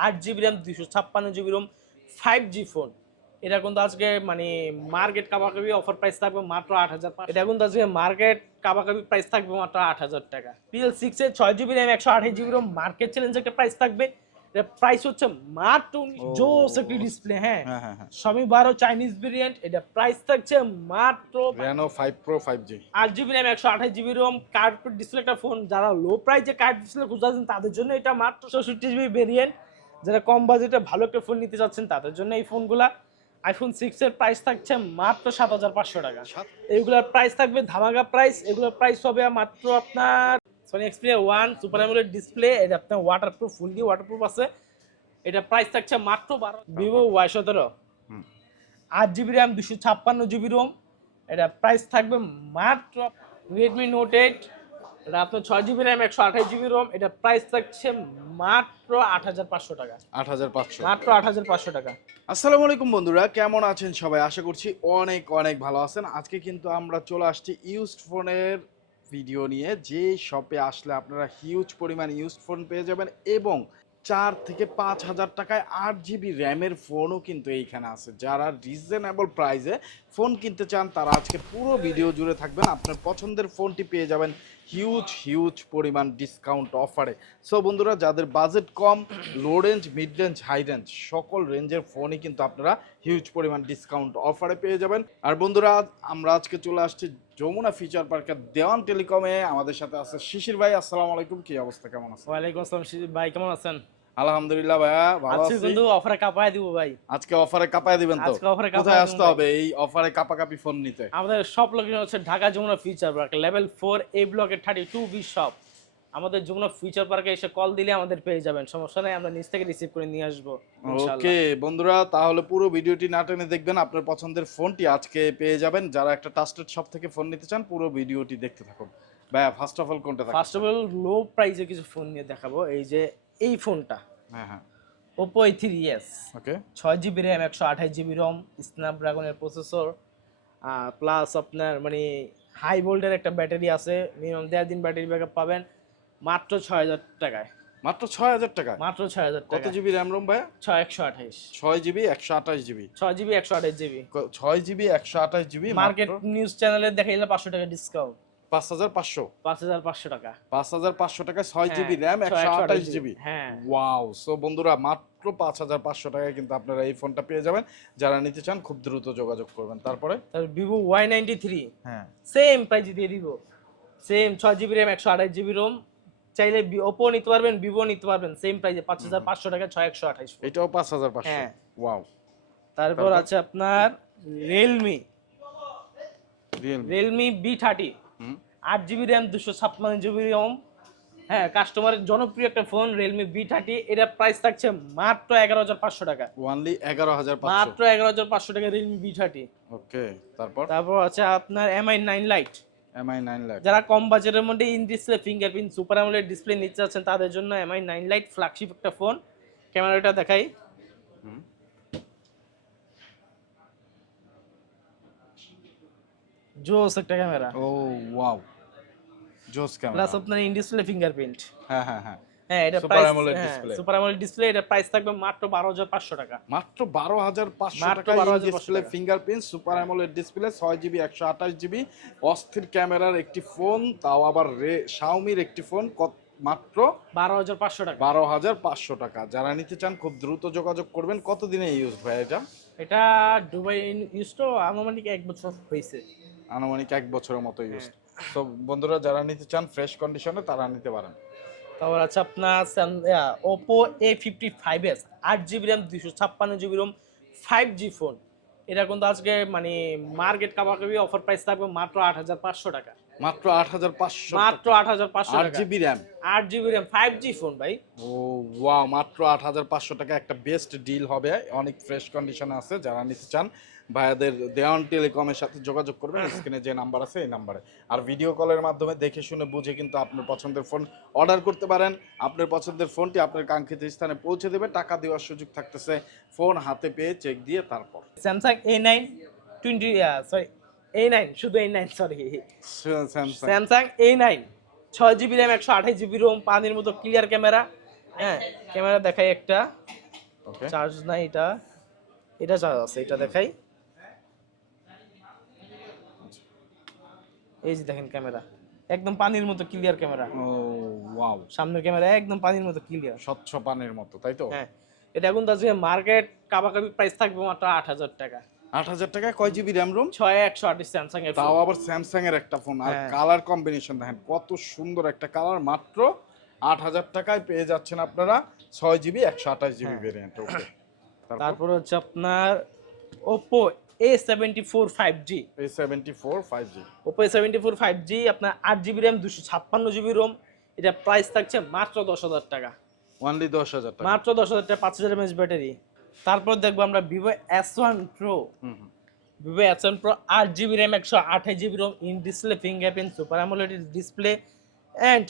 আট GB RAM দুইশো ছাপ্পান্ন GB ROM five G phone এটা কিন্তু আজকে মানে মার্কেট কাবাকাবি অফার প্রাইস থাকবে মাত্র আট হাজার এটা কিন্তু আজকে মার্কেট কাবাকাবি প্রাইস থাকবে মাত্র আট হাজার টাকা। পিএল সিক্স এর ছয় জিবি র্যাম একশো আঠাশ জিবি রোম মার্কেট চ্যালেঞ্জ একটা প্রাইস থাকবে। প্রাইস হচ্ছে মাত্র জোস একটি ডিসপ্লে হ্যাঁ। হ্যাঁ হ্যাঁ হ্যাঁ। বারো চাইনিজ ভেরিয়েন্ট এটা প্রাইস থাকছে মাত্র Reno five pro five G আট জিবি র্যাম একশো আঠাশ জিবি রোম কার্ড ডিসপ্লে একটা ফোন যারা লো প্রাইসে কার্ড ডিসপ্লে খুঁজতেছেন তাদের জন্য এটা মাত্র চৌষট্টি জিবি ভেরিয়েন্ট যারা কম বাজেটে ভালো একটা ফোন নিতে চাচ্ছেন তাদের জন্য এই ফোনগুলা আইফোন সিক্স এর প্রাইস থাকছে মাত্র সাত হাজার পাঁচশো টাকা। এইগুলোর প্রাইস থাকবে ধামাকা প্রাইস এগুলোর প্রাইস হবে মাত্র আপনার Sony Xperia one super AMOLED display এটা আপনার ওয়াটারপ্রুফ ফুললি ওয়াটারপ্রুফ আছে। এটা প্রাইস থাকছে মাত্র বারো ভিভো ওয়াই সতেরো। আট জিবি র্যাম দুশো ছাপ্পান্ন জিবি রোম এটা প্রাইস থাকবে মাত্র রেডমি নোট এইট এটা আপনার ছয় জিবি র্যাম একশো আঠাশ জিবি রোম এটা প্রাইস থাকছে মাত্র আট হাজার পাঁচশো টাকা। আট হাজার পাঁচশো। মাত্র আট হাজার পাঁচশো টাকা। আসসালামু আলাইকুম বন্ধুরা কেমন আছেন সবাই? আশা করছি অনেক অনেক ভালো আছেন। আজকে কিন্তু আমরা চলে আসছি ইউজড ফোনের ভিডিও নিয়ে। যে শপে আসলে আপনারা হিউজ পরিমাণ ইউজড ফোন পেয়ে যাবেন এবং চার থেকে পাঁচ হাজার টাকায় আট জিবি র্যামের ফোনও কিন্তু এইখানে আছে। যারা রিজনেবল প্রাইসে ফোন কিনতে চান তারা আজকে পুরো ভিডিও জুড়ে থাকবেন। আপনার পছন্দের ফোনটি পেয়ে যাবেন হিউজ হিউজ পরিমাণ ডিসকাউন্ট অফারে সো বন্ধুরা, যাদের বাজেট কম low range mid range high range সকল রেঞ্জের ফোনই কিন্তু আপনারা হিউজ পরিমাণ ডিসকাউন্ট অফারে পেয়ে যাবেন। আর বন্ধুরা আমরা আজকে চলে আসছি যমুনা ফিচার পার্কের দেওয়ান টেলিকমে আমাদের সাথে আছে শিশির ভাই, আসসালামু আলাইকুম, কি অবস্থা, কেমন আছে ওয়ালাইকুম আসসালাম শিশির ভাই, কেমন আছেন? আলহামদুলিল্লাহ ভাইয়া ভালো আছি। কিন্তু অফারে কাপায় দিব ভাই। আজকে অফারে কাপায় দিবেন তো? আজকে অফারে কোথায় আসতে হবে এই অফারে কাপাকাপি ফোন নিতে? আমাদের সব লোকেশন হচ্ছে Dhaka Jamuna future park level four A ব্লকের থার্টি টু বি শপ আমাদের যমুনা ফিউচার পার্কে এসে কল দিলে আমাদের পেয়ে যাবেন সমস্যা নেই আমরা নিচ থেকে রিসিভ করে নিয়ে আসব। ওকে বন্ধুরা তাহলে পুরো ভিডিওটি না টেনে দেখবেন আপনার পছন্দের ফোনটি আজকে পেয়ে যাবেন। যারা একটা ট্রাস্টেড শপ থেকে ফোন নিতে চান পুরো ভিডিওটি দেখতে থাকুন। ভাইয়া ফার্স্ট অফ অল কোনটা ফার্স্ট অফ অল লো প্রাইসে কিছু ফোন নিয়ে দেখাবো এই যে এই ফোনটা Oppo A three S okay ছয় জিবি র্যাম একশো আঠাশ জিবি রম স্ন্যাপড্রাগনের প্রসেসর প্লাস আপনার মানে হাই ভোল্টের একটা ব্যাটারি আছে মিনিমাম দেড় দিন ব্যাটারি ব্যাকআপ পাবেন মাত্র ছয় হাজার টাকায়। মাত্র ছয় হাজার টাকা মাত্র ছয় হাজার কত জিবি র্যাম রোম ভাইয়া? ছয় একশো আঠাশ। ছয় জিবি একশো আঠাশ জিবি ছয় জিবি একশো আঠাশ জিবি ছয় জিবি একশো আঠাশ জিবি মার্কেট নিউজ চ্যানেলে দেখাইলে পাঁচশো টাকা ডিসকাউন্ট পাঁচ হাজার পাঁচশো। পাঁচ হাজার পাঁচশো টাকা। পাঁচ হাজার পাঁচশো টাকা ছয় হ্যাঁ, জিবি র্যাম একশো আঠাশ জিবি। হ্যাঁ। ওয়াও সো বন্ধুরা মাত্র পাঁচ হাজার পাঁচশো টাকায় কিন্তু আপনারা এই ফোনটা পেয়ে যাবেন। যারা নিতে চান খুব দ্রুত যোগাযোগ করবেন। তারপরে? ভিভো ওয়াই নাইনটি থ্রি হ্যাঁ। সেম প্রাইজে দিয়ে দিব সেম ছয় জিবি র্যাম একশো আঠাশ জিবি রোম চাইলে ওপো নিতে পারবেন ভিভো নিতে পারবেন সেম প্রাইজে পাঁচ হাজার পাঁচশো টাকা ছয় একশো আঠাশ এটাও পাঁচ হাজার পাঁচশো। হ্যাঁ। ওয়াও। তারপর? আছে আপনার রিয়েলমি রিয়েলমি বি থার্টি আট জিবি র্যাম দুশো ছাপ্পান্ন জিবি রম হ্যাঁ কাস্টমারের জনপ্রিয় একটা ফোন রিয়েলমি বি থার্টি এটার প্রাইস থাকছে মাত্র এগারো হাজার পাঁচশো টাকা। ওয়ানলি এগারো হাজার মাত্র এগারো হাজার পাঁচশো টাকা রিয়েলমি বি থার্টি ওকে তারপর? তারপর আছে আপনার Mi nine lite Mi nine lakh যারা কম বাজেটের মধ্যে in display fingerprint super AMOLED display নিতে চাচ্ছেন তাদের জন্য এমআই নাইন লাইট ফ্ল্যাগশিপ একটা ফোন ক্যামেরাটা দেখাই। জোস একটা ক্যামেরা। ও ওয়াও। জোস ক্যামেরা। প্লাস আপনার ইন ডিসপ্লে ফিঙ্গারপ্রিন্ট হ্যাঁ হ্যাঁ হ্যাঁ। হ্যাঁ এটা প্রাইস AMOLED হ্যাঁ সুপার অ্যামোলেড ডিসপ্লে এটা প্রাইস থাকবে মাত্র বারো হাজার পাঁচশো টাকা। মাত্র বারো হাজার পাঁচশো মাত্র টাকা। Display fingerprint super AMOLED display ছয় জিবি একশো আঠাশ জিবি অস্থির ক্যামেরার একটি ফোন তাও আবার রে শাওমির একটি ফোন কত মাত্র বারো হাজার পাঁচশো টাকা। বারো হাজার পাঁচশো টাকা। যারা নিতে চান খুব দ্রুত যোগাযোগ করবেন। কতদিনে ইউজ ভাই এটা? এটা দুবাই ইউজ তো আনুমানিক এক বছর হয়েছে আনুমানিক এক বছরের মতো ইউজ হ্যাঁ। তো বন্ধুরা যারা নিতে চান ফ্রেশ কন্ডিশনে তারা নিতে পারেন। তারপর আছে আপনার Oppo A fifty five S আট জিবি র্যাম দুশো ছাপ্পান্ন GB ROM five G phone এটা কিন্তু আজকে মানে মার্কেট কাবাকাবি অফার প্রাইস থাকবে মাত্র আট হাজার পাঁচশো টাকা। মাত্র আট হাজার পাঁচশো মাত্র আট হাজার পাঁচশো আট জিবি র্যাম আট GB RAM five G phone ভাই। ও ওয়া মাত্র আট হাজার পাঁচশো টাকা একটা বেস্ট ডিল হবে। অনেক ফ্রেশ কন্ডিশনে আছে যারা নিতে চান ভাইয়াদের দেওয়ান টেলিকমের সাথে যোগাযোগ করবেন স্ক্রিনে যে নাম্বার আছে এই নাম্বারে। আর ভিডিও কলের মাধ্যমে দেখে শুনে বুঝে কিন্তু আপনার পছন্দের ফোন অর্ডার করতে পারেন। আপনার পছন্দের ফোনটি আপনার কাঙ্ক্ষিত স্থানে পৌঁছে দেবে টাকা দেওয়ার সুযোগ থাকতেছে ফোন হাতে পেয়ে চেক দিয়ে তারপর। Samsung A nine twenty sorry A nine শুধু A nine sorry Samsung A nine ছয় জিবি র্যাম একশো আঠাশ জিবি রোম পানির মতো ক্লিয়ার ক্যামেরা হ্যাঁ ক্যামেরা দেখাই একটা। ওকে চার্জ নাই এটা। এটা চার্জ আছে এটা দেখাই। এই যে দেখেন ক্যামেরা। একদম পানির মতো ক্লিয়ার ক্যামেরা। ও ওয়াও সামনের ক্যামেরা একদম পানির মতো ক্লিয়ার স্বচ্ছ পানের মতো তাই তো? হ্যাঁ। এটা এখন আজকে মার্কেট কাবাকাবি প্রাইস থাকবে মাত্র আট হাজার টাকা। আট হাজার টাকায় কয় জিবি র্যাম রুম ছয় একশো আঠাশ স্যামসাং এর তাও আবার স্যামসাং এর একটা ফোন আর হ্যাঁ। কালার কম্বিনেশন দেখেন কত সুন্দর একটা কালার মাত্র আট হাজার টাকায় পেয়ে যাচ্ছেন আপনারা ছয় জিবি একশো আঠাশ জিবি হ্যাঁ। ভেরিয়েন্ট ওকে তারপর হচ্ছে আপনার Oppo A seventy four five G এই seventy four five G Oppo seventy four five G আপনার এটা প্রাইস থাকছে মাত্র দশ হাজার টাকা। মাত্র দশ হাজার টাকা ব্যাটারি তারপর দেখব আমরা হুম হুম। ভিভো এস ওয়ান প্রো আট জিবি র্যাম একশো আঠাশ GB ROM in display fingerprint super AMOLED display and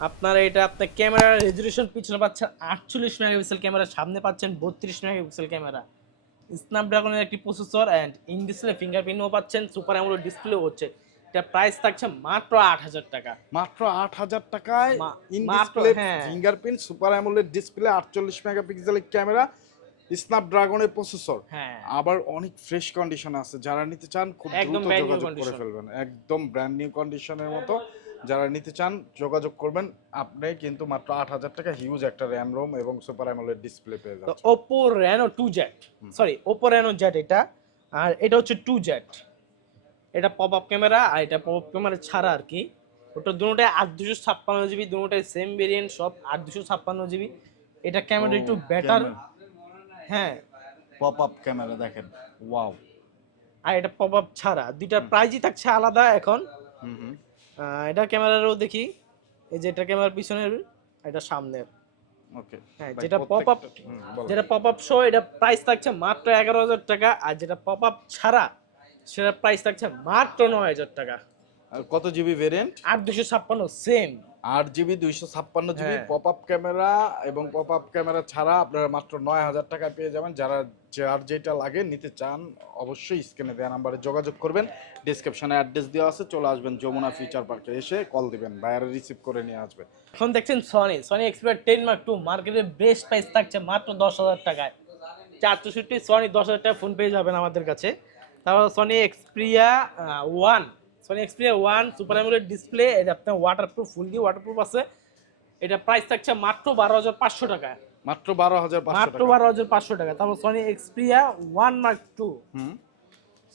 আপনার এটা আপনার ক্যামেরার রেজুলেশন পিছনে পাচ্ছেন আটচল্লিশ মেগাপিক্সেল ক্যামেরা সামনে পাচ্ছেন বত্রিশ মেগাপিক্সেল ক্যামেরা স্ন্যাপড্রাগনের একটি প্রসেসর অ্যান্ড ইন ডিসপ্লে ফিঙ্গারপ্রিন্টও পাচ্ছেন সুপার অ্যামোলেড ডিসপ্লেও হচ্ছে। এটা প্রাইস থাকছে মাত্র আট হাজার টাকা। মাত্র আট হাজার টাকায় in display. Fingerprint super AMOLED display আটচল্লিশ মেগাপিক্সেলের ক্যামেরা স্ন্যাপড্রাগনের প্রসেসর হ্যাঁ। আবার অনেক ফ্রেশ কন্ডিশন আছে। যারা নিতে চান খুব দ্রুত যোগাযোগ করে ফেলবেন। একদম ব্র্যান্ড নিউ কন্ডিশনের মতো। যারা নিতে চান যোগাযোগ করবেন। আপনি কিন্তু মাত্র আট হাজার টাকা হিউজ একটা র্যাম রোম এবং সুপার অ্যামোলেড ডিসপ্লে পেয়ে যাচ্ছেন। Oppo Reno two Z sorry Oppo Reno Z এটা। আর এটা হচ্ছে টু জেট এটা পপ আপ ক্যামেরা আর এটা পপ আপ ক্যামেরা ছাড়া আর কি। ওটা দুটোটাই আট দুশো ছাপ্পান্ন জিবি দুটোটাই সেম ভেরিয়েন্ট সব আট দুশো ছাপ্পান্ন জিবি। এটা ক্যামেরা একটু বেটার হ্যাঁ। পপ আপ ক্যামেরা দেখেন। ওয়াও আর এটা পপ আপ ছাড়া। দুইটার প্রাইজই থাকছে আলাদা এখন। হুম হুম। এটা ক্যামেরারও দেখি। এই যে এটা ক্যামেরার পিছনের এটা সামনের। ওকে। হ্যাঁ, যেটা পপ আপ যেটা পপ আপ শো এটা প্রাইস থাকছে মাত্র এগারো হাজার টাকা আর যেটা পপ আপ ছাড়া সেটা প্রাইস থাকছে মাত্র নয় হাজার টাকা। আর কত জিবি ভেরিয়েন্ট আট দুশো ছাপ্পান্ন সেম আট জিবি দুইশো ছাপ্পান্ন জিবি। পপ আপ ক্যামেরা এবং পপ আপ ক্যামেরা ছাড়া আপনারা মাত্র নয় হাজার টাকায় পেয়ে যাবেন। যারা যার যেটা লাগে নিতে চান অবশ্যই স্ক্রিনে দেওয়া নাম্বারে যোগাযোগ করবেন। ডিসক্রিপশনে অ্যাড্রেস দেওয়া আছে চলে আসবেন যমুনা ফিউচার পার্কে এসে কল দিবেন। বাইরে রিসিভ করে নিয়ে আসবে। এখন দেখছেন Sony Sony Xperia ten mark two মার্কেটের বেস্ট প্রাইস থাকছে মাত্র দশ হাজার টাকায়। চার চৌষট্টি সনি দশ হাজার টাকা ফোন পেয়ে যাবেন আমাদের কাছে। তারপর Sony Xperia one Sony Xperia one super AMOLED display এটা আপনার ওয়াটারপ্রুফ ফুললি ওয়াটারপ্রুফ আছে। এটা প্রাইস থাকছে মাত্র বারো হাজার পাঁচশো টাকা। মাত্র বারো হাজার মাত্র বারো হাজার পাঁচশো টাকা। তারপর Sony Xperia one mark two হুম।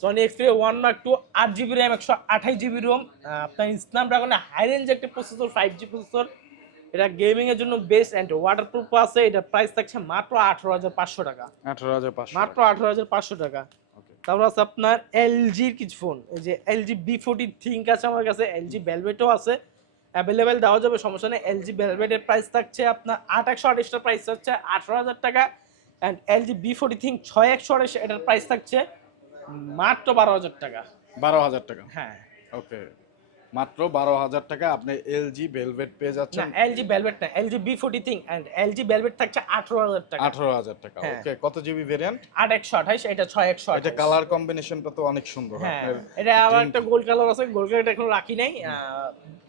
Sony Xperia one mark two আট জিবি র্যাম একশো আঠাশ জিবি রোম আপনার স্ন্যাপড্রাগনের হাই রেঞ্জ একটা প্রসেসর ফাইভ জি প্রসেসর এটা গেমিং এর জন্য বেস্ট অ্যান্ড ওয়াটারপ্রুফ আছে। এটা প্রাইস থাকছে মাত্র আঠারো হাজার পাঁচশো টাকা। আঠারো হাজার পাঁচশো মাত্র আঠারো হাজার পাঁচশো টাকা। তারপর আছে আপনার এলজির কিছু ফোন এই যে এলজি বি ফোর্টি থিঙ্ক আছে আমার কাছে এলজি ভেলভেটও আছে। অ্যাভেলেবেল দেওয়া যাবে সমস্যা নেই। এলজি ভেলভেটের প্রাইস থাকছে আপনার আট একশো আঠাশটার প্রাইস থাকছে আঠারো হাজার টাকা। And LG V forty ThinQ ছয় একশো আঠাশ এটার প্রাইস থাকছে মাত্র বারো হাজার টাকা। বারো হাজার টাকা? হ্যাঁ। ওকে মাত্র বারো হাজার টাকা আপনি এলজি ভেলভেট পেয়ে যাচ্ছেন। এলজি ভেলভেট না LG V forty ThinQ and LG Velvet থাকছে আঠারো হাজার টাকা। আঠারো হাজার টাকা হ্যাঁ। ওকে কত জিবি ভেরিয়েন্ট আট একশো আঠাশ এটা ছয় একশো এটা কালার কম্বিনেশনটা তো অনেক সুন্দর হ্যাঁ। এটা আবার একটা গোল্ড কালার আছে গোল্ড কালারটা এখন রাখি নাই।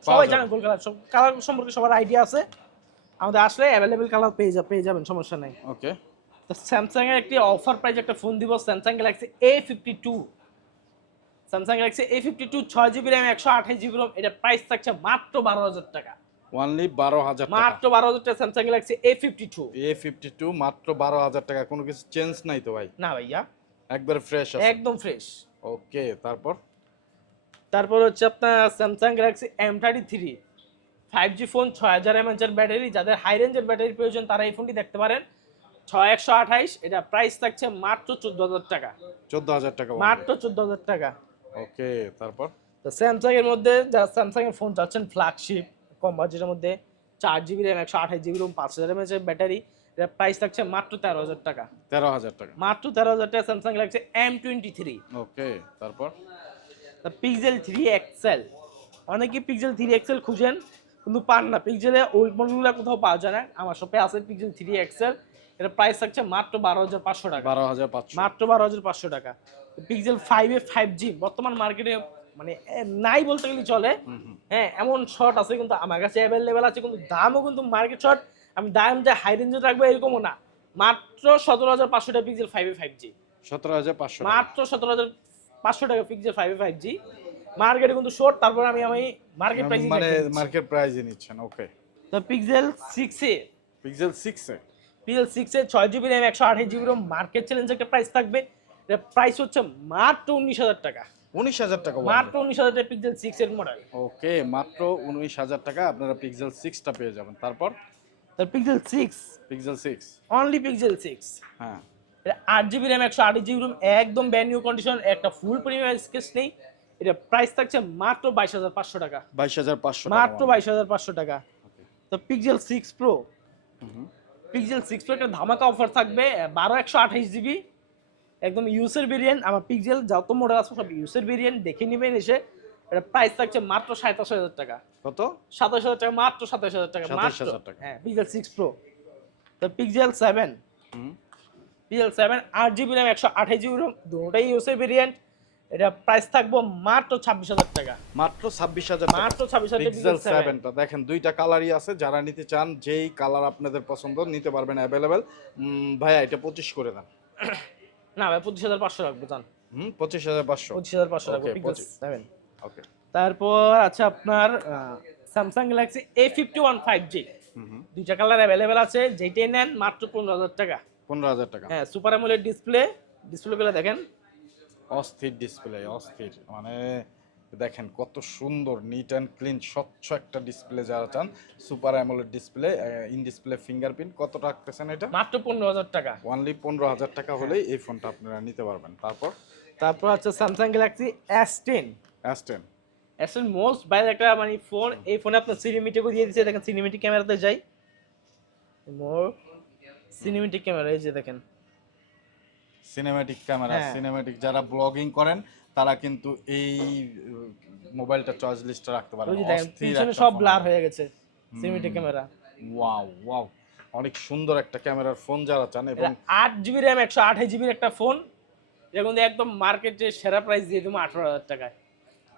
সবাই জানে গোল্ড কালার সব কালার সম্পর্কে সবার আইডিয়া আছে। আমাদের আসলে অ্যাভেলেবেল কালার পেয়ে যা পেয়ে যাবেন সমস্যা নাই। ওকে তো স্যামসাং এর একটি অফার প্রাইস একটা ফোন দিব Samsung Galaxy A fifty two Samsung Galaxy A fifty two ছয় জিবি র্যাম একশো আঠাশ জিবি রোম এটা প্রাইস থাকছে মাত্র বারো হাজার টাকা। ওনলি বারো হাজার টাকা। মাত্র বারো হাজার টাকা Samsung Galaxy A fifty two A fifty two মাত্র বারো হাজার টাকা। কোনো কিছু চেঞ্জ নাই তো ভাই? না ভাইয়া। একবার ফ্রেশ আছে। একদম ফ্রেশ ওকে তারপর? তারপর হচ্ছে আপনার Samsung Galaxy M thirty three five G phone ছয় হাজার এমএচের ব্যাটারি যাদের হাই রেঞ্জের ব্যাটারি প্রয়োজন তারা এই ফোনটি দেখতে পারেন। ছয় একশো আঠাইশ এটা প্রাইস থাকছে মাত্র চোদ্দ হাজার টাকা। চোদ্দ হাজার টাকা মাত্র চোদ্দ হাজার টাকা। ওকে তারপর? তো স্যামসাং এর মধ্যে যারা স্যামসাং এর ফোন চাচ্ছেন ফ্ল্যাগশিপ কম বাজেটের মধ্যে চার জিবি র্যাম একশো আঠাশ জিবি রুম পাঁচ হাজার এমএচের ব্যাটারি এটা প্রাইস থাকছে মাত্র তেরো হাজার টাকা। তেরো হাজার টাকা। মাত্র তেরো হাজার টাকা Samsung Galaxy M twenty three okay তারপর? পিক্সেল থ্রি এক্সেল অনেকে পিক্সেল থ্রি এক্সেল খুঁজেন কিন্তু পান না। পিক্সেলে ওই মডেলগুলো কোথাও পাওয়া যায় না। আমার শপে আছে পিক্সেল থ্রি এক্সেল এটা প্রাইস থাকছে মাত্র বারো হাজার পাঁচশো টাকা। বারো হাজার পাঁচশো। মাত্র বারো হাজার পাঁচশো টাকা। পিক্সেল ফাইভ ফাইভ জি বর্তমান মার্কেটে মানে নাই বলতে গেলে চলে। হ্যাঁ এমন শর্ট আছে কিন্তু আমার কাছে অ্যাভেলেবেল আছে কিন্তু দামও কিন্তু মার্কেট শর্ট আমি দাম যে হাই রেঞ্জে রাখব এরকমও না। মাত্র সতেরো হাজার পাঁচশো টাকা পিক্সেল ফাইভ ফাইভ জি সতেরো হাজার পাঁচশো মাত্র সতেরো হাজার পাঁচশো টাকা পিক্সেল ফাইভ ফাইভ জি মার্কেটে কিন্তু শর্ট তারপর আমি আমি মার্কেট প্রাইস মানে মার্কেট প্রাইসে নিচ্ছেন ওকে তো পিক্সেল সিক্সে পিক্সেল সিক্সে পিক্সেল সিক্সে ছয় জিবি র্যাম একশো আঠাশ জিবি রোম মার্কেট চ্যালেঞ্জ একটা প্রাইস থাকবে। প্রাইস হচ্ছে মাত্র উনিশ হাজার টাকা। উনিশ হাজার টাকা মাত্র উনিশ হাজার টাকা পিক্সেল সিক্স এর মডেল ওকে মাত্র উনিশ হাজার টাকা আপনারা পিক্সেল সিক্সটা পেয়ে যাবেন। তারপর? তার Pixel six Pixel six only Pixel six হ্যাঁ। এটা আট জিবি র্যাম একশো আঠাশ জিবি রোম একদম ব্যান্ড নিউ কন্ডিশন একটা ফুল প্রিমিয়াম স্কেচ নেই। এটা প্রাইস থাকছে মাত্র বাইশ হাজার পাঁচশো টাকা। বাইশ হাজার পাঁচশো মাত্র বাইশ হাজার পাঁচশো টাকা। তো Pixel six pro Pixel six pro একটা ধামাকা অফার থাকবে বারো একশো আঠাশ জিবি একদম ইউসের ভেরিয়েন্ট আমার পিক্সেল যত মডেল আছে সব ইউসের ভেরিয়েন্ট দেখে নেবেন এসে। এটা প্রাইস থাকছে মাত্র সাতাশ হাজার টাকা। কত? সাতাশ হাজার টাকা মাত্র সাতাশ হাজার টাকা 27,000 মাত্র। টাকা। হ্যাঁ পিক্সেল সিক্স প্রো তো পিক্সেল সেভেন। পিক্সেল সেভেন আট জিবি র্যাম একশো আঠাশ জিবি রোম দুটোটাই ইউসের ভেরিয়েন্ট এটা প্রাইস থাকব মাত্র ছাব্বিশ হাজার টাকা। মাত্র ছাব্বিশ হাজার মাত্র ছাব্বিশ হাজার দেখেন দুইটা কালারই আছে। যারা নিতে চান যেই কালার আপনাদের পছন্দ নিতে পারবেন অ্যাভেলেবেল ভাইয়া এটা পঁচিশ করে দেন। না ভাই পঁচিশ হাজার পাঁচশো রাখব জান। হুম পঁচিশ হাজার পাঁচশো। পঁচিশ হাজার পাঁচশো রাখব Okay, পিক্সেল 25 সেভেন ওকে তারপর আছে আপনার Samsung Galaxy A fifty one five G দুইটা কালার অ্যাভেলেবেল আছে যেটাই নেন মাত্র পনেরো হাজার টাকা। পনেরো হাজার টাকা। হ্যাঁ সুপার অ্যামোলেড ডিসপ্লে ডিসপ্লেগুলো দেখেন অস্থির ডিসপ্লে অস্থির। মানে দেখেন কত সুন্দর নিট অ্যান্ড ক্লিন স্বচ্ছ একটা ডিসপ্লে যারা চান super AMOLED display in display fingerprint কত রাখতেছেন এটা? মাত্র পনেরো হাজার টাকা। ওনলি পনেরো হাজার টাকা হলেই এই ফোনটা আপনারা নিতে পারবেন। তারপর? তারপর আছে Samsung Galaxy S ten S ten S ten most বাইরে একটা মানে ফোন এই ফোনে আপনার সিনেমেটিকও দিয়ে দিচ্ছে দেখেন সিনেমেটিক ক্যামেরাতে যাই। মোর সিনেমেটিক ক্যামেরা এই যে দেখেন। Cinematic camera. সিনেম্যাটিক যারা ব্লগিং করেন তারা কিন্তু এই মোবাইলটা চয়েস লিস্টে রাখতে পারেন। দেখেন পিছনে সব ব্লার হয়ে গেছে সিনেমেটিক ক্যামেরা ওয়াও ওয়াও অনেক সুন্দর একটা ক্যামেরার ফোন যারা চান এবং আট জিবি র্যাম একশো আঠাশ জিবির একটা ফোন এটা কিন্তু একদম মার্কেটে সেরা প্রাইস দিয়ে দেবো আঠারো হাজার টাকায়।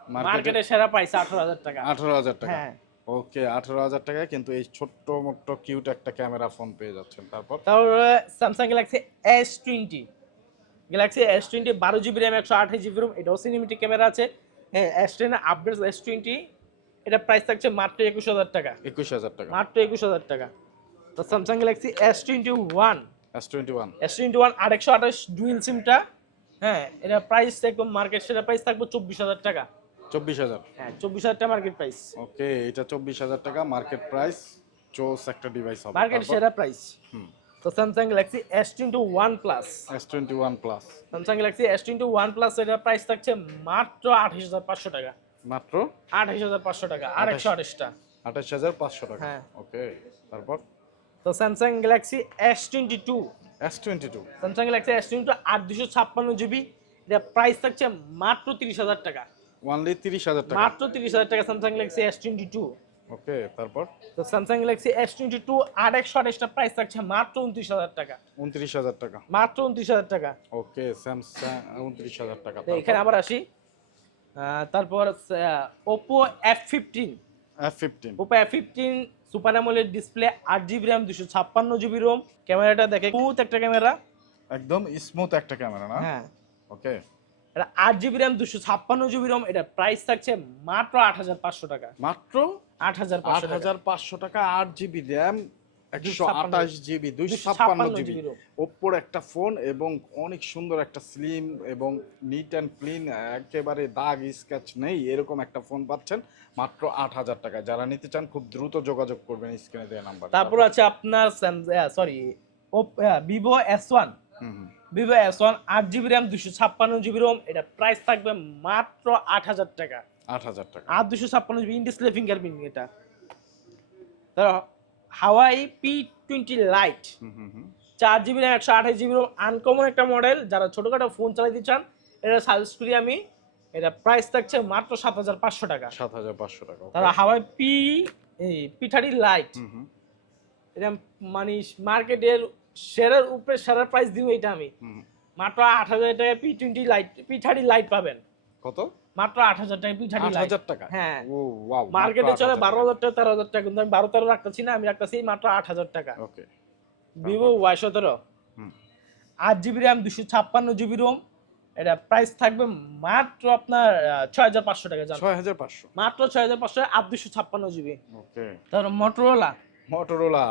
মার্কেটে মার্কেটে সেরা প্রাইস আঠারো হাজার টাকা। আঠারো হাজার টাকা। হ্যাঁ। ওকে আঠারো হাজার টাকায় কিন্তু এই ছোট্ট মোট্ট কিউট একটা ক্যামেরা ফোন পেয়ে যাচ্ছেন। তারপর? তারপরে Samsung Galaxy S twenty Galaxy S twenty বারো জিবি র্যাম একশো আঠাশ জিবি রুম এটাও সিনেমেটিক ক্যামেরা আছে। হ্যাঁ এস টেনের আপডেট এস টোয়েন্টি এটা প্রাইস থাকছে মাত্র একুশ হাজার টাকা। একুশ হাজার টাকা। মাত্র একুশ হাজার টাকা। তো Samsung Galaxy S twenty one S twenty one S twenty one আর একশো আঠাশ ডুয়েল সিমটা হ্যাঁ এটা প্রাইস একদম মার্কেট সেটা প্রাইস থাকবে চব্বিশ হাজার টাকা। চব্বিশ হাজার। হ্যাঁ চব্বিশ হাজার টাকা মার্কেট প্রাইস ওকে এটা চব্বিশ হাজার টাকা মার্কেট প্রাইস চোস একটা ডিভাইস হবে। মার্কেট সেরা প্রাইস হুম। তো Samsung Galaxy S twenty one plus S twenty one plus Samsung Galaxy S twenty one plus এটার প্রাইস থাকছে মাত্র আঠাশ হাজার পাঁচশো টাকা। মাত্র? আঠাশ হাজার পাঁচশো টাকা আর একশো আঠাশটা। আঠাশ হাজার পাঁচশো টাকা। হ্যাঁ। ওকে তারপর? তো Samsung Galaxy S twenty two S twenty two Samsung Galaxy S twenty two আট দুশো ছাপ্পান্ন জিবি এটা প্রাইস থাকছে মাত্র তিরিশ হাজার টাকা। ওনলি তিরিশ হাজার টাকা। মাত্র তিরিশ হাজার টাকা Samsung Galaxy S twenty two okay তারপর? তো Samsung Galaxy S twenty two আর একশো আঠাশটা প্রাইস থাকছে মাত্র উনত্রিশ হাজার টাকা। উনত্রিশ হাজার টাকা। মাত্র উনত্রিশ হাজার টাকা। ওকে স্যামসাং উনত্রিশ হাজার টাকা তো এখানে আবার আসি। তারপর Oppo F fifteen F fifteen Oppo F fifteen super AMOLED display আট জিবি র্যাম দুশো ছাপ্পান্ন জিবি রোম ক্যামেরাটা দেখে স্মুথ একটা ক্যামেরা। একদম স্মুথ একটা ক্যামেরা না? হ্যাঁ। ওকে। এটা আট জিবি র্যাম দুশো ছাপ্পান্ন জিবি রোম এটা প্রাইস থাকছে মাত্র আট হাজার পাঁচশো টাকা। মাত্র আট হাজার আট পাঁচশো টাকা। হাজার পাঁচশো টাকা আট জিবি র্যাম একশো আঠাশ জিবি দুইশো 256 ছাপ্পান্ন জিবি জিবি ওপ্পোর একটা ফোন এবং অনেক সুন্দর একটা স্লিম এবং নিট অ্যান্ড ক্লিন একেবারে দাগ স্ক্যাচ নেই এরকম একটা ফোন পাচ্ছেন মাত্র আট হাজার টাকা যারা নিতে চান খুব দ্রুত যোগাযোগ করবেন স্ক্রিনে দেওয়া নাম্বার। তারপর আছে আপনার sorry Vivo S one Vivo S one আট জিবি র্যাম দুশো ছাপ্পান্ন জিবি রোম এটা প্রাইস থাকবে মাত্র আট হাজার টাকা। আট হাজার টাকা। আর দুশো ছাপ্পান্ন জিবি ইনডিসপ্লে ফিঙ্গারপ্রিন্ট এটা। তার হাওয়াই পি টোয়েন্টি লাইট চার জিবি র্যাম একশো আঠাশ জিবি আনকমন একটা মডেল যারা ছোটোখাটো ফোন চালাতে চান এটা সাজেস্ট করি আমি এটা প্রাইস থাকছে মাত্র সাত হাজার পাঁচশো টাকা। সাত হাজার পাঁচশো টাকা. তারা হাওয়াই পি এই পি লাইট এটা মানে মার্কেটের সেরার উপরে সেরা প্রাইস দিব এটা আমি। মাত্র আট হাজার টাকা P twenty lite P lite পাবেন। কত? মাত্র আট হাজার টাকা পি থার্টি আট হাজার টাকা? হ্যাঁ। মার্কেটে চলে বারো হাজার টাকা তেরো হাজার টাকা কিন্তু আমি বারো তেরো রাখতেছি না আমি রাখতেছি মাত্র আট হাজার টাকা। ওকে ভিভো ওয়াই সতেরো। আট জিবি র্যাম দুশো ছাপ্পান্ন জিবি রোম এটা প্রাইস থাকবে মাত্র আপনার ছয় হাজার পাঁচশো টাকা ছয় হাজার পাঁচশো। মাত্র ছয় হাজার পাঁচশো আট দুশো ছাপ্পান্ন জিবি ওকে তারপর মোটরোলা মোটরোলা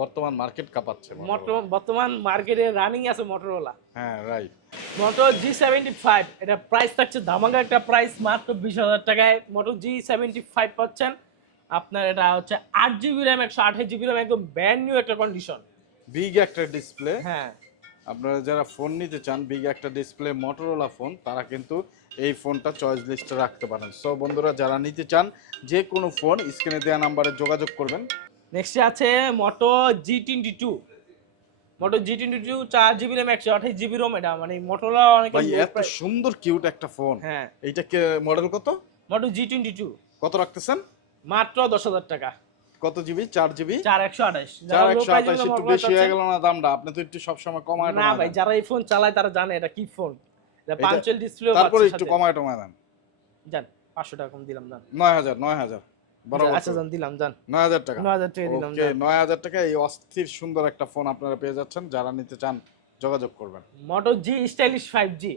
বর্তমান মার্কেট কাঁপাচ্ছে মোটর বর্তমান মার্কেটে রানিং আছে মোটরোলা হ্যাঁ right Moto G seventy five এটা প্রাইস থাকছে ধামাকা একটা প্রাইস মাত্র বিশ হাজার টাকায়। মোটো জি সেভেন্টি ফাইভ পাচ্ছেন। আপনার এটা হচ্ছে আট জিবি র্যাম একশো আঠাশ জিবি র্যাম একদম ব্র্যান্ড নিউ একটা কন্ডিশন বিগ একটা ডিসপ্লে হ্যাঁ। আপনারা যারা ফোন নিতে চান বিগ একটা ডিসপ্লে মোটরোলা ফোন তারা কিন্তু এই ফোনটা চয়েস লিস্টে রাখতে পারেন। সো বন্ধুরা যারা নিতে চান যে কোনো ফোন স্ক্রিনে দেওয়া নাম্বারে যোগাযোগ করবেন। নেক্সট আছে Moto G twenty two Moto G twenty two চার জিবি র্যাম একশো আঠাশ জিবি রোম এটা মানে মোটোলা অনেক এত সুন্দর কিউট একটা ফোন হ্যাঁ। এইটা কে মডেল কত? মোটো জি টোয়েন্টি টু কত রাখতেছেন? মাত্র দশ হাজার টাকা। কত জিবি চার জিবি চার একশো আঠাশ। চার একশো আঠাশ একটু বেশি হয়ে গেল না দামটা আপনি তো একটু সবসময় কমায় না ভাই যারা এই ফোন চালায় তারা জানে এটা কি ফোন এটা- ডিসপ্লে তারপরে একটু কমায় টমায় দেন। যান পাঁচশো টাকা কম দিলাম যান। নয় হাজার নয় হাজার। আচ্ছা দিলাম যান নয় হাজার টাকা। নয় হাজার টাকা দিলাম নয় হাজার টাকা এই অস্থির সুন্দর একটা ফোন আপনারা পেয়ে যাচ্ছেন। যারা নিতে চান যোগাযোগ করবেন। Moto G stylish five G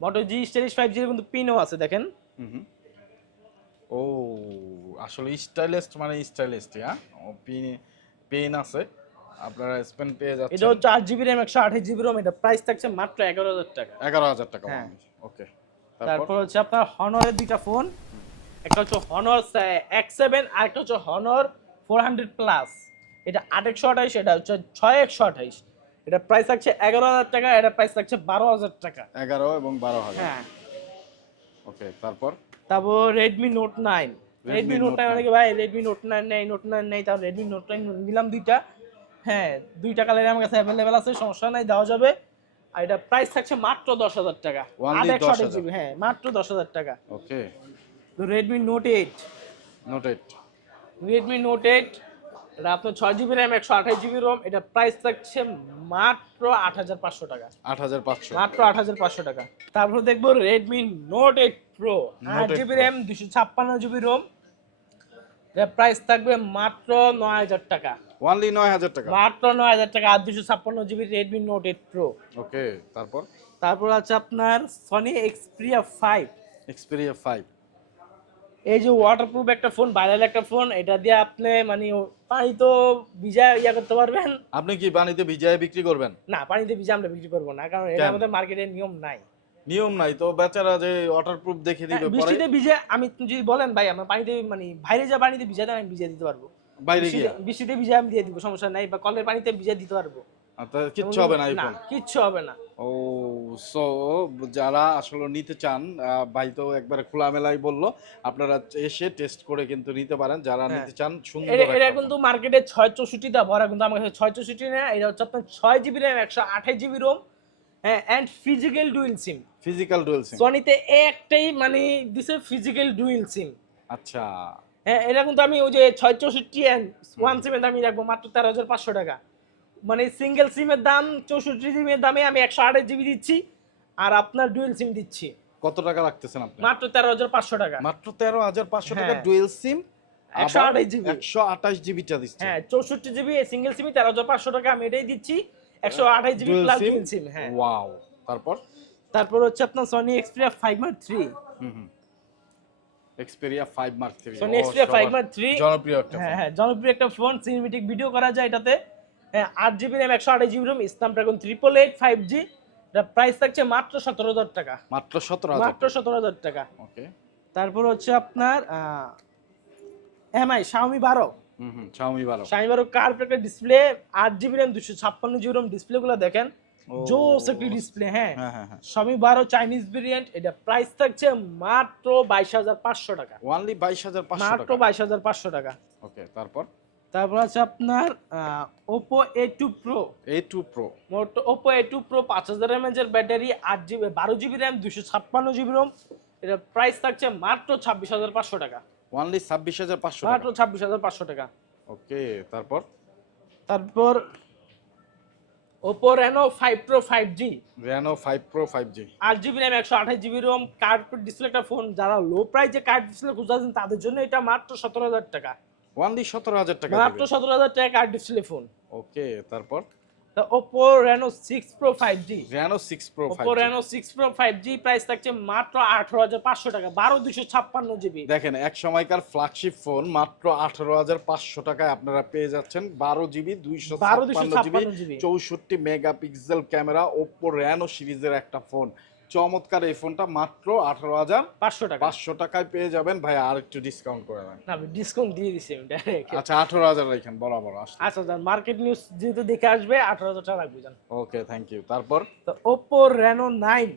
Moto G stylish five G কিন্তু পিনও আছে দেখেন। হুম হুম। ও আসলে স্টাইলিস্ট মানে স্টাইলিস্ট হ্যাঁ? ও পিন পেন আছে। আপনারা স্পেন পেয়ে যাচ্ছেন। হচ্ছে আট জিবি র্যাম একশো আঠাশ জিবি রোম এটা প্রাইস থাকছে মাত্র এগারো হাজার টাকা। এগারো হাজার টাকা হ্যাঁ। ওকে তারপর তারপর? হচ্ছে আপনার হনরের দুইটা ফোন একটা হচ্ছে হনর এক্স সেভেন আর একটা হচ্ছে হনর ফোর হান্ড্রেড প্লাস এটা আট একশো আঠাইশ এটা হচ্ছে ছয় একশো আঠাইশ এটা প্রাইস থাকছে এগারো হাজার টাকা এটা প্রাইস থাকছে বারো হাজার টাকা। এগারো এবং বারো হাজার। হ্যাঁ। ওকে তারপর? তারপর Redmi Note nine Redmi Note nine অনেকে ভাই? রেডমি নোট নাইন নেই নোট নাইন নেই তাও রেডমি নোট নাইন নিলাম দুইটা। হ্যাঁ দুইটা কালারে আমার কাছে অ্যাভেলেবেল আছে সমস্যা নাই দেওয়া যাবে। আর এটা প্রাইস থাকছে মাত্র দশ হাজার টাকা। Only আট একশো 10,000 আঠাশ জিবি হ্যাঁ মাত্র দশ হাজার টাকা। ওকে তো Redmi Note eight Note eight Redmi Note eight এটা আপনার ছয় জিবি র্যাম একশো আঠাশ জিবি রোম এটা প্রাইস থাকছে মাত্র আট হাজার পাঁচশো টাকা। আট হাজার পাঁচশো। মাত্র আট হাজার পাঁচশো টাকা। তারপর দেখব রেডমি নোট এইট প্রো আট জিবি র্যাম দুশো ছাপ্পান্ন জিবি রোম এর প্রাইস থাকবে মাত্র নয় হাজার টাকা। ওয়ানলি নয় হাজার টাকা। মাত্র নয় হাজার টাকা আর দুশো ছাপ্পান্ন GB Redmi Note eight pro okay তারপর? তারপর আছে আপনার Sony Xperia five Xperia five এই যে ওয়াটারপ্রুফ একটা ফোন ভাইরাল একটা ফোন এটা দিয়ে আপনি মানে পানি তো ভিজা ইয়া করতে পারবেন। আপনি কি পানিতে ভিজায় বিক্রি করবেন? না পানিতে ভিজা আমরা বিক্রি করব না কারণ এটা আমাদের মার্কেটের নিয়ম নাই। নিয়ম নাই তো বেচারা যে ওয়াটার প্রুফ দেখে দিবে বৃষ্টিতে ভিজে আমি যদি বলেন ভাই আমার পানিতে মানে বাইরে যা পানিতে ভিজা দেন আমি ভিজা দিতে পারব। বাইরে বৃষ্টিতে- গিয়া? বৃষ্টিতে ভিজা আমি দিয়ে দিব সমস্যা নাই বা কলের পানিতে ভিজা দিতে পারব। আর কিচ্ছু হবে না কিচ্ছু হবে না। ও সো যারা আসলে নিতে চান ভাই তো একবারে খোলামেলাই বলল আপনারা এসে টেস্ট করে কিন্তু নিতে পারেন। যারা হ্যাঁ। নিতে চান সুন্দর এটা কিন্তু মার্কেটে ছয় চৌষট্টি দা ভরা কিন্তু আমার কাছে ছয় চৌষট্টি না এটা হচ্ছে আপনার ছয় জিবি র্যাম একশো আঠাশ জিবি রোম হ্যাঁ and physical dual SIM physical dual SIM সনিতে একটাই মানে দিছে ফিজিক্যাল ডুয়েল সিম আচ্ছা। হ্যাঁ এটা কিন্তু আমি ওই যে ছয় চৌষট্টি ওয়ান সিমের দামই রাখব মাত্র তেরো হাজার পাঁচশো টাকা। মানে সিঙ্গেল সিমের দাম চৌষট্টি জিবির দামে আমি একশো আঠাশ জিবি দিচ্ছি আর আপনার ডুয়েল সিম দিচ্ছি। কত টাকা রাখতেছেন আপনি? মাত্র তেরো হাজার পাঁচশো টাকা। মাত্র তেরো হাজার পাঁচশো টাকা হ্যাঁ। ডুয়েল সিম একশো আঠাশ জিবি একশো আঠাশ জিবিটা দিচ্ছে হ্যাঁ চৌষট্টি জিবি সিঙ্গেল সিমই তেরো হাজার পাঁচশো টাকা আমি এটাই দিচ্ছি একশো আঠাশ জিবি প্লাস ডুয়েল সিম হ্যাঁ। ওয়াও তারপর? তারপর হচ্ছে আপনার Sony Xperia five mark three Xperia five mark three Sony Xperia five mark three জনপ্রিয় একটা হ্যাঁ হ্যাঁ জনপ্রিয় একটা ফোন সিনেমেটিক ভিডিও করা যায় এটাতে। হ্যাঁ আট জিবি র্যাম একশো আঠাশ GB ROM dragon triple eight five G price থাকছে মাত্র সতেরো হাজার টাকা। মাত্র সতেরো মাত্র সতেরো হাজার টাকা। ওকে। তারপর হচ্ছে আপনার এমআই শাওমি বারো। হুম বারো। শাওমি বারো কার্ভ একটা ডিসপ্লে আট জিবি র্যাম দুশো ছাপ্পান্ন জিবি রুম ডিসপ্লেগুলো দেখেন। জোস একটি ডিসপ্লে হ্যাঁ। হ্যাঁ হ্যাঁ হ্যাঁ। শাওমি বারো চাইনিজ ভেরিয়েন্ট এটা প্রাইস থাকছে মাত্র বাইশ হাজার পাঁচশো টাকা। ওয়ানলি বাইশ হাজার মাত্র বাইশ হাজার পাঁচশো টাকা। ওকে তারপর? তারপর আছে আপনার Oppo A two pro A two pro মোট ওপো এ টু প্রো পাঁচ হাজার এমএচ এর ব্যাটারি আট জিবি বারো জিবি র্যাম দুশো ছাপ্পান্ন জিবি রোম এটা প্রাইস থাকছে মাত্র ছাব্বিশ হাজার পাঁচশো টাকা। ওয়ানলি ছাব্বিশ হাজার পাঁচশো মাত্র ছাব্বিশ হাজার পাঁচশো টাকা। ওকে তারপর? তারপর Oppo Reno five pro five G Reno five pro five G আট জিবি র্যাম একশো আঠাশ জিবি রোম কার্ড ডিসপ্লে একটা ফোন যারা লো প্রাইসে কার্ড ডিসপ্লে খুঁজতেছেন তাদের জন্য এটা মাত্র সতেরো হাজার টাকা। ওয়ানলি সতেরো হাজার টাকা মাত্র সতেরো হাজার টাকা ডিসপ্লে ফোন ওকে তারপর? প্রাইস থাকছে মাত্র জিবি দেখেন এক সময়কার ফ্ল্যাগশিপ ফোন মাত্র আঠারো হাজার পাঁচশো টাকায় আপনারা পেয়ে যাচ্ছেন বারো জিবি দুইশো জিবি চৌষট্টি মেগাপিক্সেল ক্যামেরা ওপো র্যানো সিরিজের একটা ফোন চমৎকার এই ফোনটা মাত্র আঠারো হাজার পাঁচশো টাকা। পাঁচশো টাকায় পেয়ে যাবেন। ভাই আর একটু ডিসকাউন্ট করে দেন আমি ডিসকাউন্ট দিয়ে দিচ্ছি আমি direct। আচ্ছা আঠারো হাজার রাখেন বরাবর আচ্ছা যান মার্কেট নিউজ যেহেতু দেখে আসবে আঠারো হাজার টাকা রাখবে যান। ওকে থ্যাংক ইউ তারপর? তো ওপো রেনো নাইন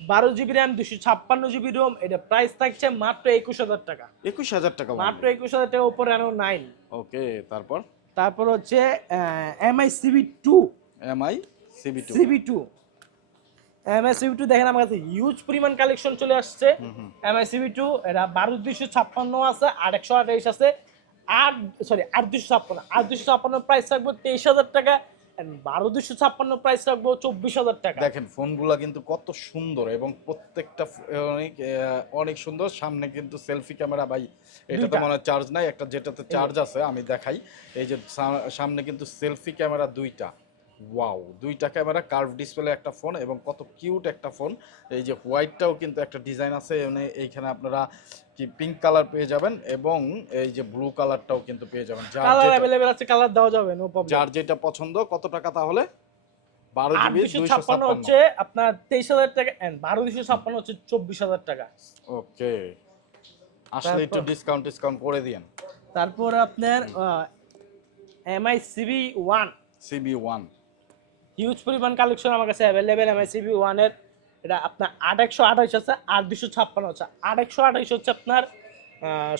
বারো জিবি র্যাম দুশো ছাপ্পান্ন জিবি রোম এটা প্রাইস থাকছে মাত্র একুশ হাজার টাকা। একুশ হাজার টাকা মাত্র একুশ হাজার টাকা ওপো রেনো নাইন ওকে তারপর? তারপর হচ্ছে Mi CB two Mi CB two CB two Mi two দেখেন আমার কাছে হিউজ পরিমাণ কালেকশন চলে আসছে। টু এটা বারো দুশো ছাপ্পান্ন আছে আর একশো আঠাইশ আছে। আর সরি আট দুশো ছাপ্পান্ন আট দুশো ছাপ্পান্ন প্রাইস রাখব তেইশ হাজার টাকা বারো দুশো ছাপ্পান্ন প্রাইস রাখব চব্বিশ হাজার টাকা। দেখেন ফোনগুলা কিন্তু কত সুন্দর এবং প্রত্যেকটা অনেক অনেক সুন্দর। সামনে কিন্তু সেলফি ক্যামেরা ভাই এটা তো মনে হয় চার্জ নাই একটা যেটাতে চার্জ আছে আমি দেখাই। এই যে সামনে কিন্তু সেলফি ক্যামেরা দুইটা। ওয়াও দুইটা ক্যামেরা কার্ভ ডিসপ্লে একটা ফোন এবং কত কিউট একটা ফোন এই যে হোয়াইটটাও কিন্তু একটা ডিজাইন আছে মানে এইখানে আপনারা কি পিঙ্ক কালার পেয়ে যাবেন এবং এই যে ব্লু কালারটাও কিন্তু পেয়ে যাবেন। যার কালার আছে কালার দেওয়া যাবে নো প্রবলেম যার যেটা পছন্দ কত টাকা তাহলে? বারো আট জিবি দুশো দুইশো ছাপ্পান্ন হচ্ছে আপনার তেইশ হাজার টাকা ছাপ্পান্ন হচ্ছে চব্বিশ হাজার টাকা। ওকে। আসলে একটু ডিসকাউন্ট ডিসকাউন্ট করে দিয়েন। তারপর আপনার Mi CB one CB one huge পরিমাণ কালেকশন আমার কাছে অ্যাভেলেবেল এমআই সিবি ওয়ানের এটা আপনার আট একশো আঠাইশ আছে আর দুশো ছাপ্পান্ন হচ্ছে আট একশো আঠাইশ হচ্ছে আপনার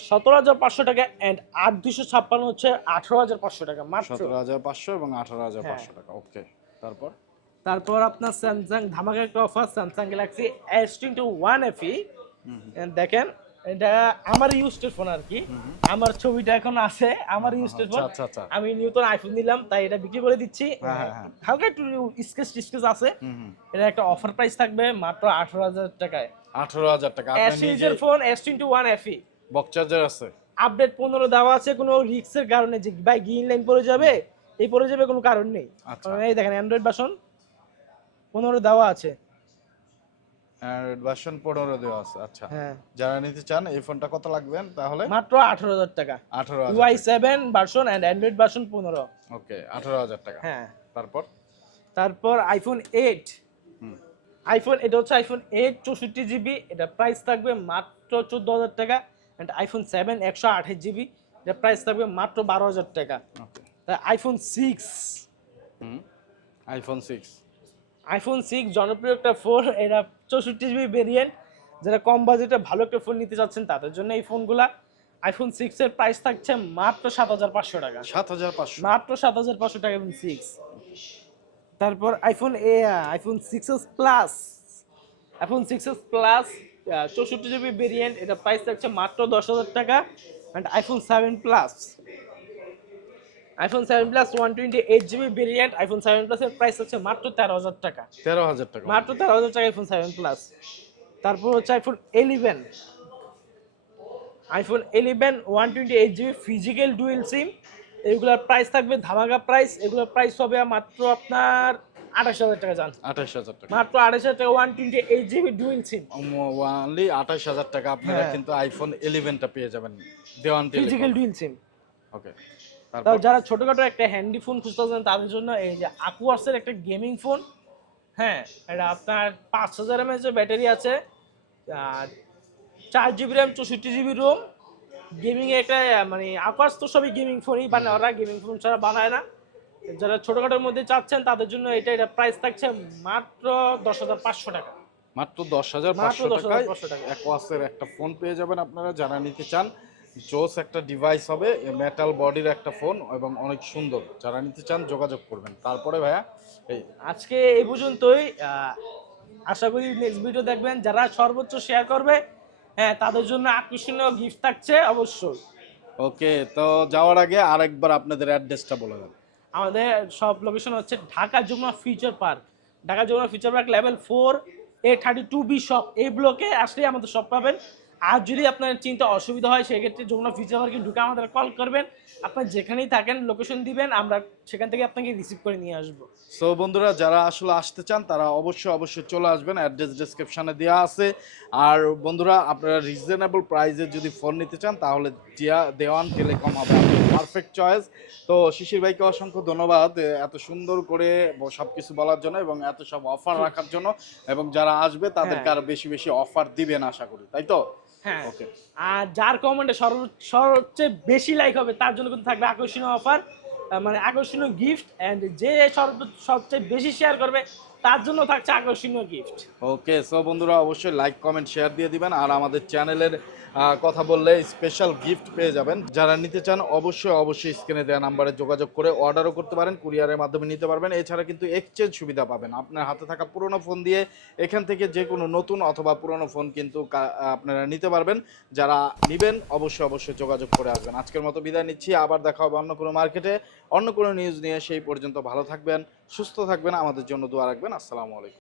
সতেরো হাজার পাঁচশো টাকা অ্যান্ড আট দুশো ছাপ্পান্ন হচ্ছে আঠারো হাজার পাঁচশো টাকা মাত্র। সতেরো হাজার পাঁচশো এবং আঠারো হাজার হ্যাঁ। পাঁচশো টাকা ওকে তারপর? তারপর আপনার স্যামসাং ধামাকা একটা offer Samsung Galaxy S twenty one FE দেখেন এটা আমার ইউজড ফোন আর কি আমার ছবিটা এখন আছে আমার ইউজড ফোন আচ্ছা আচ্ছা। আমি নিউটন আইফোন নিলাম তাই এটা বিক্রি করে দিচ্ছি। হ্যাঁ, হ্যাঁ, হ্যাঁ। হালকা একটু স্কেচ টিস্কেচ আছে। এটা একটা অফার প্রাইস থাকবে মাত্র আঠারো হাজার টাকায়। আঠারো হাজার টাকা। আপনার phone S twenty one FE box charger আছে। আপডেট পনেরো দেওয়া আছে কোনো রিক্সের কারণে যে ভাই গ্রিন লাইন পড়ে যাবে এই পড়ে যাবে কোনো কারণ নেই। আচ্ছা। এই দেখেন অ্যান্ড্রয়েড ভার্সন পনেরো দেওয়া আছে। ভার্সন পনেরো দেওয়া আছে। আচ্ছা। হ্যাঁ। যারা নিতে চান এই ফোনটা কত লাগবেন তাহলে? মাত্র আঠারো হাজার টাকা। আঠারো ইউআই হাজার seven version and Android version পনেরো। ওকে আঠারো হাজার টাকা। হ্যাঁ। তারপর? তারপর আইফোন এইট হুম। আইফোন এটা হচ্ছে আইফোন এইট চৌষট্টি জিবি এটা প্রাইস থাকবে মাত্র চোদ্দ হাজার টাকা। অ্যান্ড আইফোন সেভেন একশো আঠাশ জিবি এটা প্রাইস থাকবে মাত্র বারো হাজার টাকা। ওকে আইফোন সিক্স হুম। আইফোন সিক্স আইফোন সিক্স জনপ্রিয় একটা ফোন এটা চৌষট্টি জিবি ভেরিয়েন্ট যারা কম বাজেটে ভালো একটা ফোন নিতে চাচ্ছেন তাদের জন্য এই ফোনগুলা আইফোন সিক্স এর প্রাইস থাকছে মাত্র সাত হাজার পাঁচশো টাকা। সাত হাজার পাঁচশো। মাত্র সাত হাজার পাঁচশো টাকা আইফোন সিক্স তারপর আইফোন এ iPhone six S plus iPhone six S plus চৌষট্টি জিবি ভেরিয়েন্ট এটা প্রাইস থাকছে মাত্র দশ হাজার টাকা। And iPhone seven plus iPhone seven plus one twenty eight GB variant iPhone seven প্লাসের প্রাইস হচ্ছে মাত্র তেরো হাজার টাকা। তেরো হাজার টাকা। মাত্র তেরো হাজার টাকা আইফোন সেভেন প্লাস তারপর হচ্ছে iPhone eleven iPhone eleven one twenty eight GB physical dual SIM এগুলোর প্রাইস থাকবে ধামাকা প্রাইস এগুলোর প্রাইস হবে মাত্র আপনার আঠাশ হাজার টাকা যান আঠাশ হাজার টাকা। মাত্র আঠাশ হাজার টাকা one twenty eight GB dual SIM only আঠাশ হাজার টাকা আপনারা হ্যাঁ। কিন্তু আইফোন ইলেভেনটা পেয়ে যাবেন। দেওয়ান ফিজিক্যাল ডুয়েল সিম ওকে তাও যারা ছোটখাটো একটা হ্যান্ডি ফোন খুঁজতেছেন তাদের জন্য এই যে আকুয়ার্সের একটা গেমিং ফোন হ্যাঁ এটা আপনার পাঁচ হাজার এমএএচ ব্যাটারি আছে আর চার জিবি র্যাম চৌষট্টি জিবি রোম গেমিং একটা মানে আকুয়ার্স তো সবই গেমিং ফোনই বানায় ওরা গেমিং ফোন ছাড়া বানায় না। যারা ছোটখাটোর মধ্যে চাচ্ছেন তাদের জন্য এটা এটা প্রাইস থাকছে মাত্র দশ হাজার পাঁচশো টাকা। মাত্র দশ হাজার পাঁচশো 10,500 টাকায় একটা ফোন পেয়ে যাবেন আপনারা যারা নিতে চান। জোস একটা ডিভাইস হবে মেটাল বডির একটা ফোন এবং অনেক সুন্দর। যারা নিতে চান যোগাযোগ করবেন। তারপরে ভাইয়া এই আজকে এই পর্যন্তই। আশা করি নেক্সট ভিডিও দেখবেন। যারা সর্বোচ্চ শেয়ার করবে হ্যাঁ তাদের জন্য আকর্ষণীয় গিফট থাকছে অবশ্যই। ওকে তো যাওয়ার আগে আরেকবার আপনাদের অ্যাড্রেসটা বলে দেন। আমাদের সব লোকেশন হচ্ছে Dhaka Jamuna Future Park Dhaka Jamuna Future Park level four A thirty two B shop এই ব্লকে আসলে আমাদের শপ পাবেন। আর যদি আপনার চিন্তা অসুবিধা হয় সেক্ষেত্রে যমুনা ফিউচার পার্কে ঢুকে আমাদের কল করবেন। আপনার যেখানেই থাকেন লোকেশন দিবেন আমরা সেখান থেকে আপনাকে রিসিভ করে নিয়ে আসব। সো বন্ধুরা যারা আসলে আসতে চান তারা অবশ্যই অবশ্যই চলে আসবেন। অ্যাড্রেস ডেসক্রিপশনে দেওয়া আছে। আর বন্ধুরা আপনারা রিজনেবল প্রাইসে যদি ফোন নিতে চান তাহলে দিয়া- দেওয়ান টেলিকম হবে পারফেক্ট চয়েস তো শিশির ভাইকে অসংখ্য ধন্যবাদ এত সুন্দর করে সব কিছু বলার জন্য এবং এত সব অফার রাখার জন্য। এবং যারা আসবে তাদেরকে হ্যাঁ। আরও বেশি বেশি অফার দিবেন আশা করি। তাই তো? হ্যাঁ। আর যার কমেন্টে সবচেয়ে বেশি লাইক হবে তার জন্য কিন্তু থাকবে আকর্ষণীয় অফার মানে আকর্ষণীয় গিফট অ্যান্ড যে সবচেয়ে বেশি শেয়ার করবে তার জন্য থাকছে আকর্ষণীয় গিফট ওকে সো বন্ধুরা অবশ্যই লাইক কমেন্ট শেয়ার দিয়ে দিবেন। আর আমাদের চ্যানেলের কথা বললে স্পেশাল গিফট পেয়ে যাবেন। যারা নিতে চান, অবশ্যই অবশ্যই স্ক্রিনে দেওয়া নাম্বারে যোগাযোগ করে অর্ডারও করতে পারেন কুরিয়ারের মাধ্যমে নিতে পারবেন। এছাড়া কিন্তু এক্সচেঞ্জ সুবিধা পাবেন। আপনার হাতে থাকা পুরনো ফোন দিয়ে এখান থেকে যে কোনো নতুন অথবা পুরনো ফোন কিন্তু আপনারা নিতে পারবেন। যারা নেবেন, অবশ্যই অবশ্যই যোগাযোগ করে আসবেন। আজকের মতো বিদায় নিচ্ছি। আবার দেখা হবে অন্য কোনো মার্কেটে অন্য কোনো নিউজ নিয়ে সেই পর্যন্ত ভালো থাকবেন, সুস্থ থাকবেন। আমাদের জন্য দোয়া রাখবেন। আসসালামু আলাইকুম।